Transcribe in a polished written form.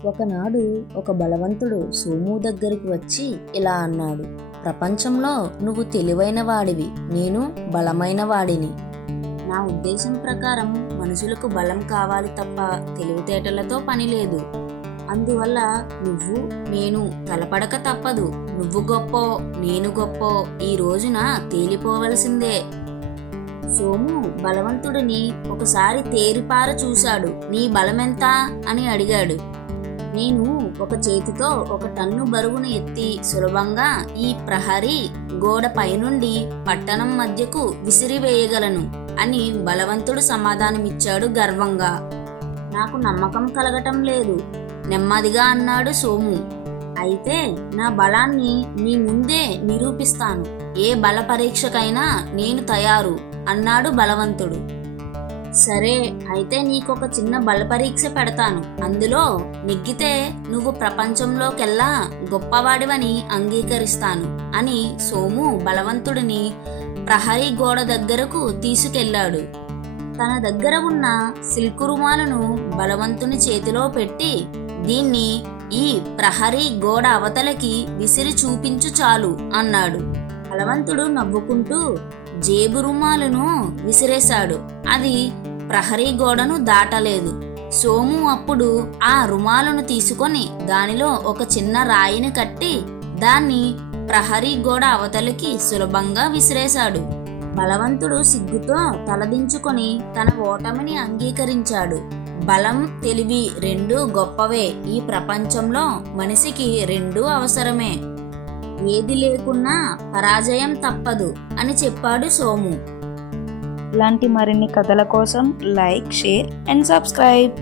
ఒకనాడు ఒక బలవంతుడు సోము దగ్గరికి వచ్చి ఇలా అన్నాడు, ప్రపంచంలో నువ్వు తెలివైన వాడివి, నేను బలమైన వాడిని. నా ఉద్దేశం ప్రకారం మనుషులకు బలం కావాలి తప్ప తెలివితేటలతో పని లేదు. అందువల్ల నువ్వు నేను తలపడక తప్పదు. నువ్వు గొప్పో నేను గొప్పో ఈ రోజున తేలిపోవలసిందే. సోము బలవంతుడిని ఒకసారి తేరిపార చూశాడు. నీ బలమెంత అని అడిగాడు. నేను ఒక చేతితో 1 టన్ను బరువును ఎత్తి సులభంగా ఈ ప్రహరీ గోడ పైనుండి పట్టణం మధ్యకు విసిరివేయగలను అని బలవంతుడు సమాధానమిచ్చాడు గర్వంగా. నాకు నమ్మకం కలగటం లేదు, నెమ్మదిగా అన్నాడు సోము. అయితే నా బలాన్ని నీ ముందే నిరూపిస్తాను. ఏ బల పరీక్షకైనా నేను తయారు అన్నాడు బలవంతుడు. సరే, అయితే నీకొక చిన్న బల పరీక్ష పెడతాను. అందులో నెగ్గితే నువ్వు ప్రపంచంలోకెల్లా గొప్పవాడివని అంగీకరిస్తాను అని సోము బలవంతుడిని ప్రహరీ గోడ దగ్గరకు తీసుకెళ్లాడు. తన దగ్గర ఉన్న సిల్కు రుమాలను బలవంతుని చేతిలో పెట్టి, దీన్ని ఈ ప్రహరీ గోడ అవతలకి విసిరి చూపించు చాలు అన్నాడు. బలవంతుడు నవ్వుకుంటూ జేబు రుమాలను విసిరేశాడు. అది ప్రహరీ గోడను దాటలేదు. సోము అప్పుడు ఆ రుమాలను తీసుకొని దానిలో ఒక చిన్న రాయిని కట్టి దాన్ని ప్రహరీ గోడ అవతలికి సులభంగా విసిరేశాడు. బలవంతుడు సిగ్గుతో తలదించుకొని తన ఓటమిని అంగీకరించాడు. బలం, తెలివి రెండూ గొప్పవే. ఈ ప్రపంచంలో మనిషికి రెండూ అవసరమే. ఏది లేకున్నా పరాజయం తప్పదు అని చెప్పాడు సోము. ఇలాంటి మరిన్ని కథల కోసం లైక్, షేర్ అండ్ సబ్స్క్రైబ్.